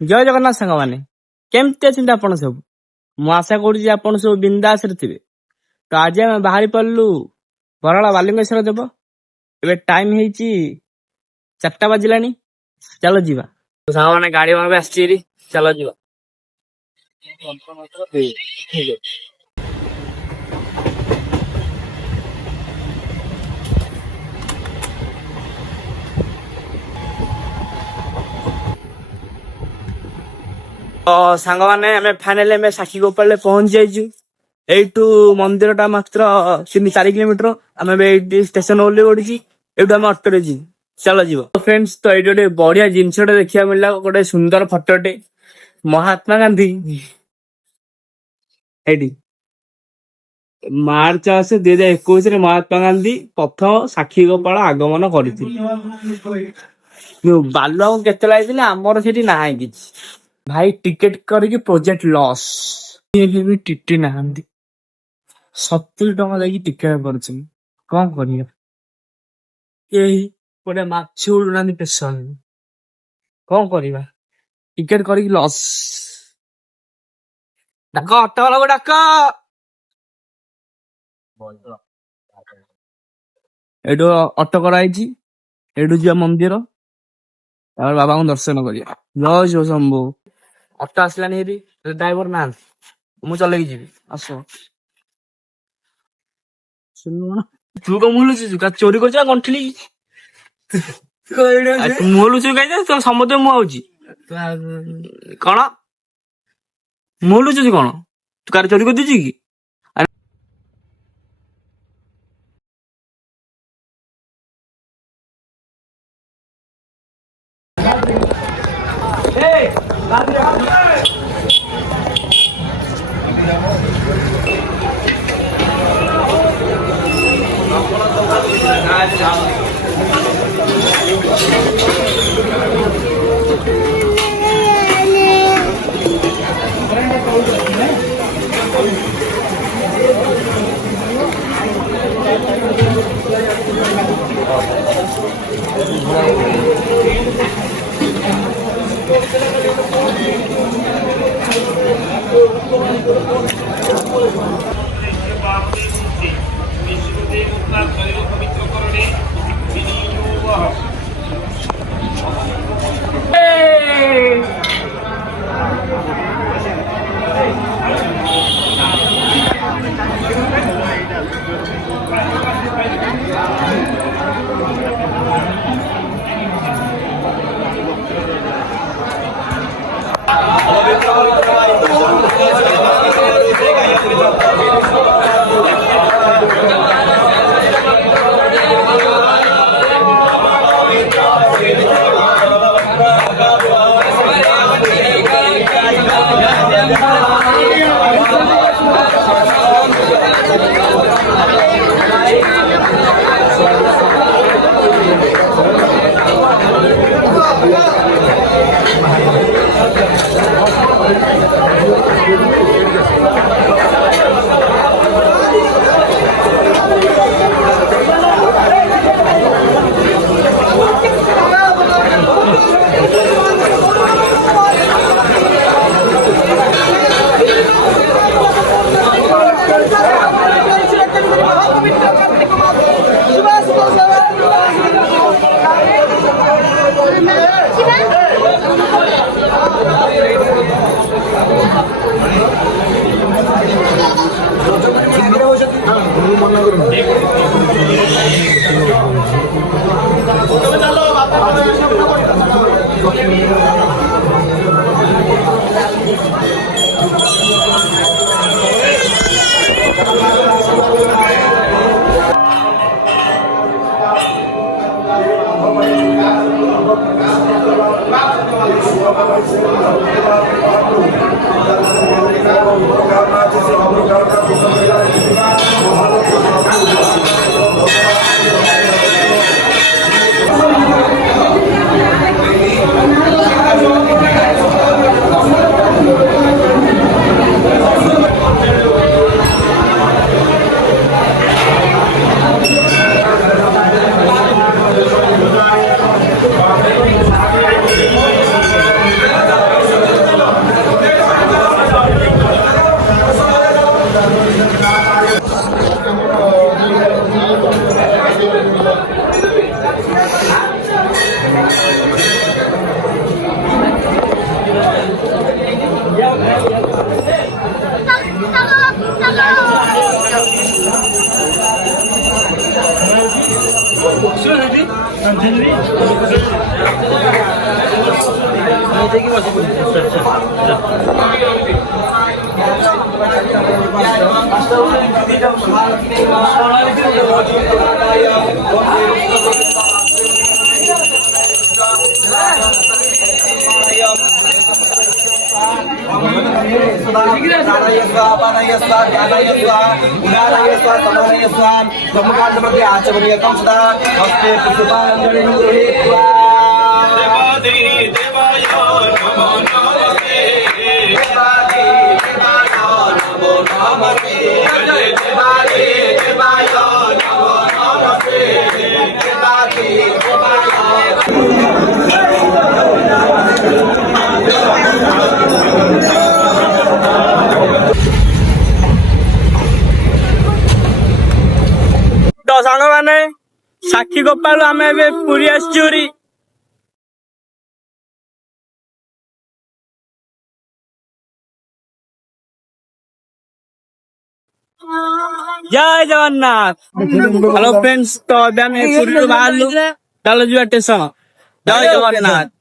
जय जगन्नाथ सांग मैंने केमती अच्छे आप सब मु आशा करुँच आप सब बिंदास थे। तो आज आम बाहरी पड़लु बराला बालिंगेश्वर देव। ए टाइम है 4टा बाजिला। चलो जीवा सांग मैंने गाड़ी में आस चलो जीवा। तो सांग मैंने फाइनाली साक्षी गोपाल पहुंच जाइजु। एठू मंदिर टा मात्र 3-4 किलोमीटर आम स्टेशन ओल्ले पड़ी आम अटोरे जी चलो जीव। तो फ्रेंड्स तो ये गोटे बढ़िया जिनस देखा मिलला गोटे सुंदर फटोटे महात्मा गांधी एटी मार्च 2021 महात्मा गांधी प्रथम साक्षी गोपाल आगमन करथिले। बालुआ केते लागिले आमर सेठी नाही किछ भाई टिकेट करके प्रोजेक्ट लॉस भी टिटी ना 70 टका देकी टिकेट करछ कौन करिया यही गोटे माछ उड़ुना पेशन कौन करवा टिकेट करके लॉस। डाक ऑटो वाला को डाक एडो ऑटो कराई एडू जा मंदिर और बाबा को दर्शन करिया। जय शिव शंभु ऑटो आसलानी हेरी ड्राइवर ना मु चलेकी जीवी आस तू कौन मुलुचु का चोरी कर गंठिली मुलुचु कहीं तुम समझ मुझे कौन मुलुचु कौन तू कार चोरी कर दीजिए कि ତ ସାଙ୍ଗମାନେ ସାକ୍ଷୀ ଗୋପାଳରୁ ଆମେ ଏବେ ପୁରୀ ଆସିଛୁ। ଜୟ ଜଗନ୍ନାଥ। ହ୍ୟାଲୋ ଫ୍ରେଣ୍ଡସ୍, ତ ଏବେ ଆମେ ପୁରୀରୁ ବାହାରିଲୁ, ଚାଲ ଯିବା ଷ୍ଟେସନ। ଜୟ ଜଗନ୍ନାଥ।